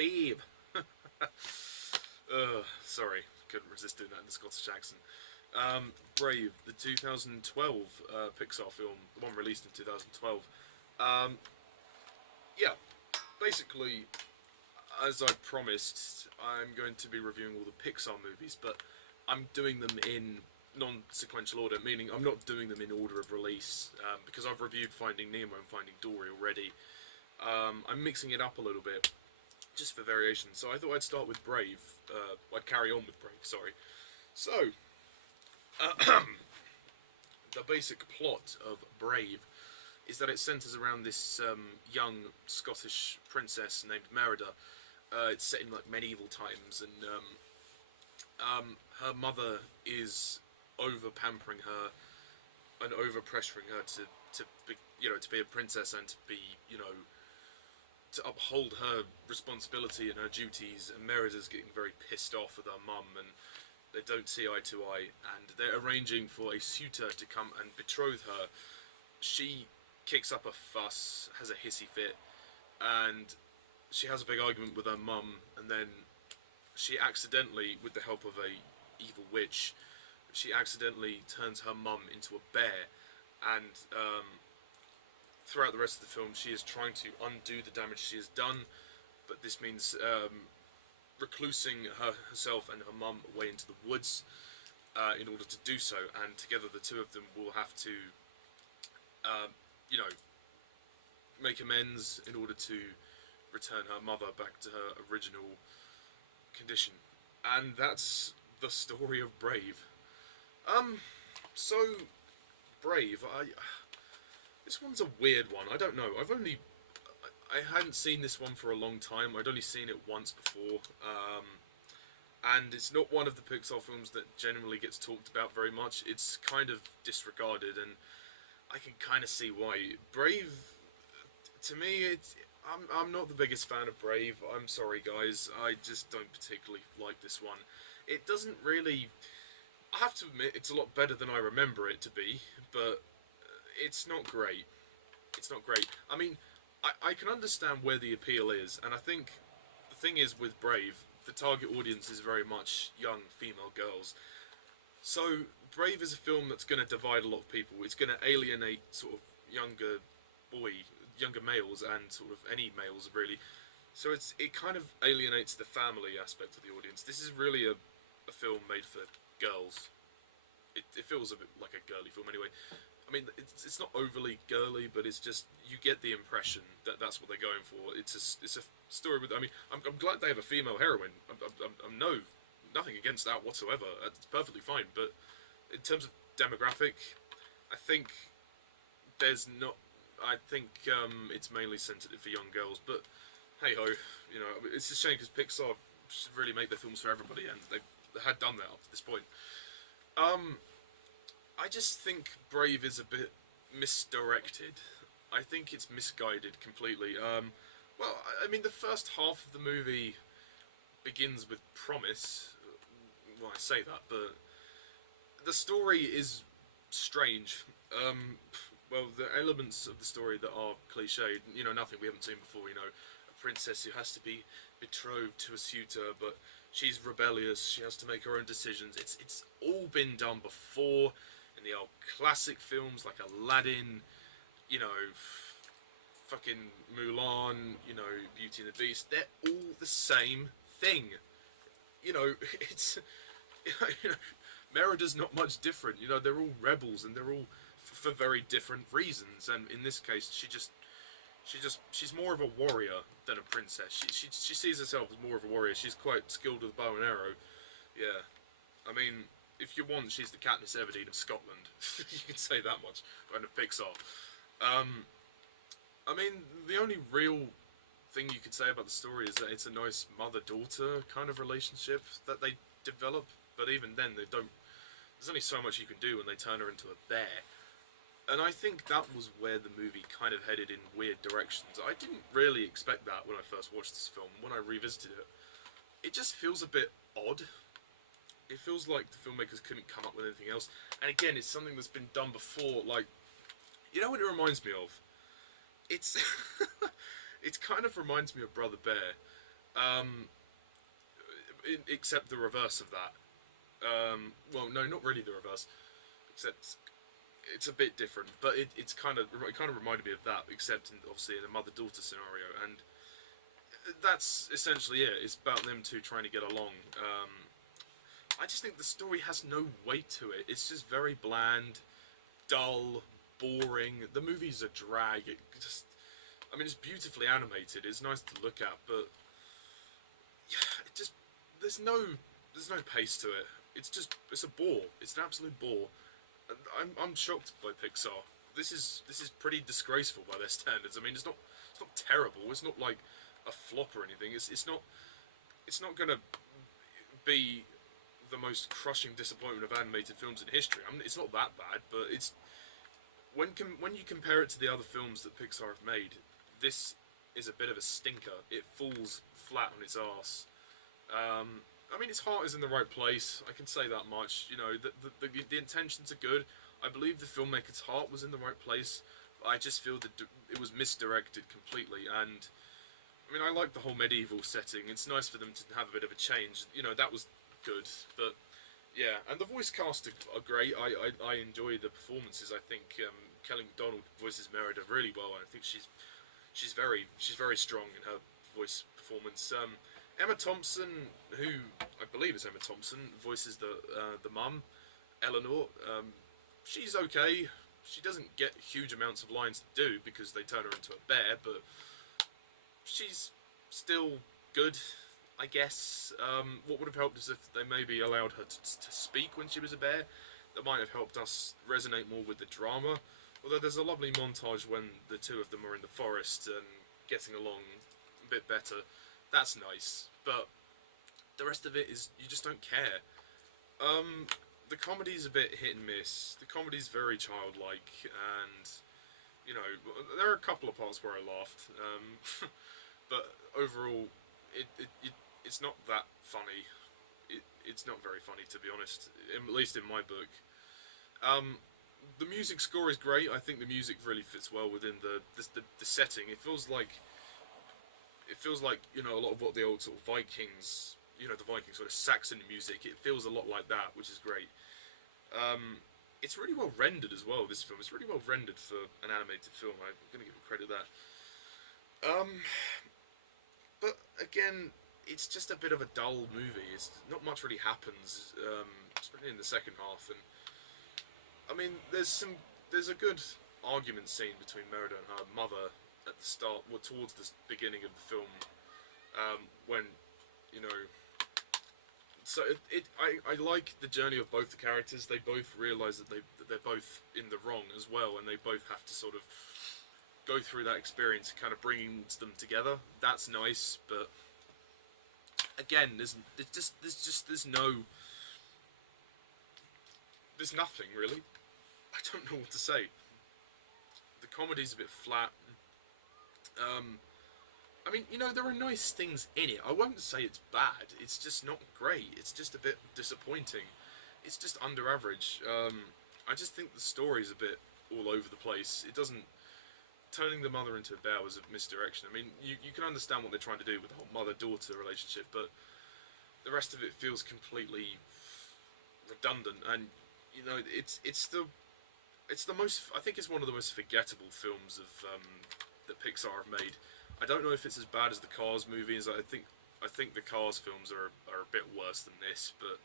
Brave. Sorry, couldn't resist doing that in the Scottish accent. Brave, the 2012 Pixar film, the one released in 2012. Yeah, basically, as I promised, I'm going to be reviewing all the Pixar movies, but I'm doing them in non-sequential order, meaning I'm not doing them in order of release, because I've reviewed Finding Nemo and Finding Dory already. I'm mixing it up a little bit, just for variation, so I thought I'd start with Brave. I'd carry on with Brave, sorry. So, the basic plot of Brave is that it centres around this young Scottish princess named Merida. It's set in like medieval times, and her mother is over pampering her and over pressuring her to be a princess and to be, to uphold her responsibility and her duties. And Merida's getting very pissed off with her mum, and they don't see eye to eye, and they're arranging for a suitor to come and betroth her. She kicks up a fuss, has a hissy fit, and she has a big argument with her mum, and then she accidentally, with the help of a evil witch, she accidentally turns her mum into a bear, and throughout the rest of the film she is trying to undo the damage she has done, but this means reclusing herself and her mum away into the woods in order to do so, and together the two of them will have to make amends in order to return her mother back to her original condition. And that's the story of Brave. So Brave, this one's a weird one. I don't know. I hadn't seen this one for a long time. I'd only seen it once before, and it's not one of the Pixar films that generally gets talked about very much. It's kind of disregarded, and I can kind of see why. Brave, to me, I'm not the biggest fan of Brave. I'm sorry, guys. I just don't particularly like this one. It doesn't really... I have to admit, it's a lot better than I remember it to be, but it's not great. It's not great. I mean, I can understand where the appeal is, and I think the thing is with Brave, the target audience is very much young female girls. So Brave is a film that's going to divide a lot of people. It's going to alienate sort of younger males, and sort of any males really. So it kind of alienates the family aspect of the audience. This is really a film made for girls. It feels a bit like a girly film anyway. I mean, it's not overly girly, but it's just, you get the impression that that's what they're going for. It's a story with, I mean, I'm glad they have a female heroine. I'm nothing against that whatsoever. It's perfectly fine. But in terms of demographic, I think there's not. I think it's mainly sensitive for young girls. But hey ho, it's a shame because Pixar should really make their films for everybody, and they had done that up to this point. I just think Brave is a bit misdirected. I think it's misguided completely. Well, I mean, the first half of the movie begins with promise. Well, I say that, but the story is strange. Well, the elements of the story that are cliched, nothing we haven't seen before, a princess who has to be betrothed to a suitor, but she's rebellious, she has to make her own decisions. It's all been done before in the old classic films like Aladdin, fucking Mulan, Beauty and the Beast. They're all the same thing. It's... Merida's not much different. They're all rebels, and they're all for very different reasons. And in this case, she's more of a warrior than a princess. She sees herself as more of a warrior. She's quite skilled with bow and arrow. Yeah, I mean, if you want, she's the Katniss Everdeen of Scotland. You can say that much. And of Pixar. I mean, the only real thing you could say about the story is that it's a nice mother-daughter kind of relationship that they develop. But even then, they don't. There's only so much you can do when they turn her into a bear. And I think that was where the movie kind of headed in weird directions. I didn't really expect that when I first watched this film. When I revisited it, it just feels a bit odd. It feels like the filmmakers couldn't come up with anything else. And again, it's something that's been done before. Like, what it reminds me of? It kind of reminds me of Brother Bear. Um, except the reverse of that. Well, no, not really the reverse. Except it's a bit different, but it kind of reminded me of that, except obviously in a mother-daughter scenario, and that's essentially it. It's about them two trying to get along. I just think the story has no weight to it. It's just very bland, dull, boring. The movie's a drag. I mean, it's beautifully animated. It's nice to look at, but it just there's no pace to it. It's a bore. It's an absolute bore. And I'm shocked by Pixar. This is pretty disgraceful by their standards. I mean, it's not terrible. It's not like a flop or anything. It's not gonna be the most crushing disappointment of animated films in history. I mean, it's not that bad, but it's when you compare it to the other films that Pixar have made, this is a bit of a stinker. It falls flat on its arse. I mean, its heart is in the right place. I can say that much. You know, the intentions are good. I believe the filmmaker's heart was in the right place. I just feel that it was misdirected completely. And I mean, I like the whole medieval setting. It's nice for them to have a bit of a change. You know, that was good. But yeah, and the voice cast are great. I enjoy the performances. I think Kelly MacDonald voices Merida really well. I think she's very strong in her voice performance. Emma Thompson, who I believe is Emma Thompson, voices the mum, Eleanor. She's okay. She doesn't get huge amounts of lines to do because they turn her into a bear, but she's still good, I guess. What would have helped is if they maybe allowed her to speak when she was a bear. That might have helped us resonate more with the drama. Although there's a lovely montage when the two of them are in the forest and getting along a bit better. That's nice, but the rest of it is you just don't care. The comedy's a bit hit and miss. The comedy's very childlike, and you know there are a couple of parts where I laughed, but overall, it's not that funny. It's not very funny, to be honest, at least in my book. The music score is great. I think the music really fits well within the setting. It feels like you know a lot of what the old sort of Vikings, you know, the Viking sort of Saxon music. It feels a lot like that, which is great. It's really well rendered as well. This film, it's really well rendered for an animated film. I'm going to give it credit there. But again, it's just a bit of a dull movie. It's not much really happens, especially in the second half. And I mean, there's a good argument scene between Merida and her mother at the start, well, towards the beginning of the film, when you know. So I like the journey of both the characters. They both realise that they're both in the wrong as well, and they both have to sort of go through that experience, kind of bringing them together. That's nice, but again, there's nothing really. I don't know what to say. The comedy's a bit flat. I mean, you know, there are nice things in it. I won't say it's bad. It's just not great. It's just a bit disappointing. It's just under average. I just think the story's a bit all over the place. It doesn't... Turning the mother into a bear was a misdirection. I mean, you can understand what they're trying to do with the whole mother-daughter relationship, but the rest of it feels completely redundant. And, you know, it's the most... I think it's one of the most forgettable films of that Pixar have made. I don't know if it's as bad as the Cars movies. I think the Cars films are a bit worse than this, but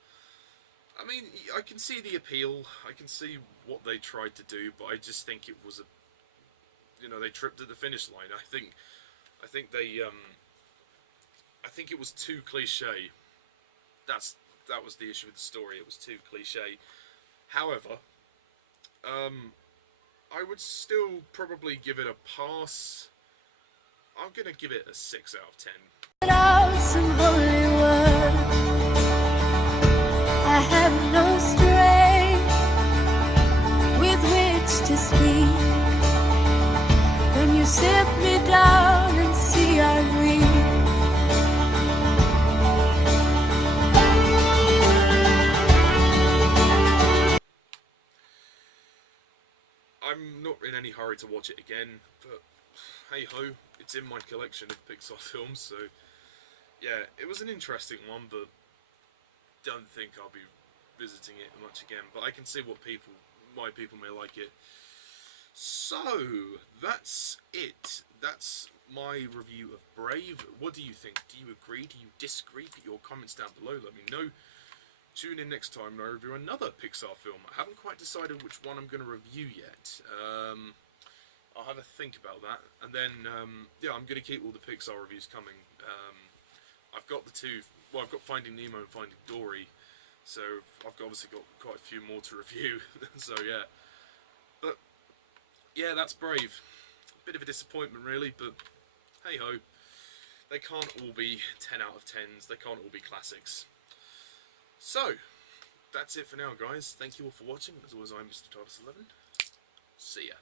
I mean, I can see the appeal. I can see what they tried to do, but I just think it was they tripped at the finish line. I think it was too cliche. That was the issue with the story. It was too cliche. However, I would still probably give it a pass. I'm going to give it a 6 out of 10. Out some holy word. I have no strength with which to speak. When you sit me down and see I read. I'm not in any hurry to watch it again, but hey ho, it's in my collection of Pixar films, so yeah, it was an interesting one, but don't think I'll be visiting it much again. But I can see why people may like it. So that's it. That's my review of Brave. What do you think? Do you agree? Do you disagree? Put your comments down below. Let me know. Tune in next time when I review another Pixar film. I haven't quite decided which one I'm going to review yet. I'll have a think about that, and then yeah, I'm going to keep all the Pixar reviews coming. I've got the two. Well, I've got Finding Nemo and Finding Dory, so I've obviously got quite a few more to review. So yeah, but yeah, that's Brave. Bit of a disappointment, really, but hey ho. They can't all be 10 out of 10s. They can't all be classics. So that's it for now, guys. Thank you all for watching. As always, I'm Mr. TARDIS11. See ya.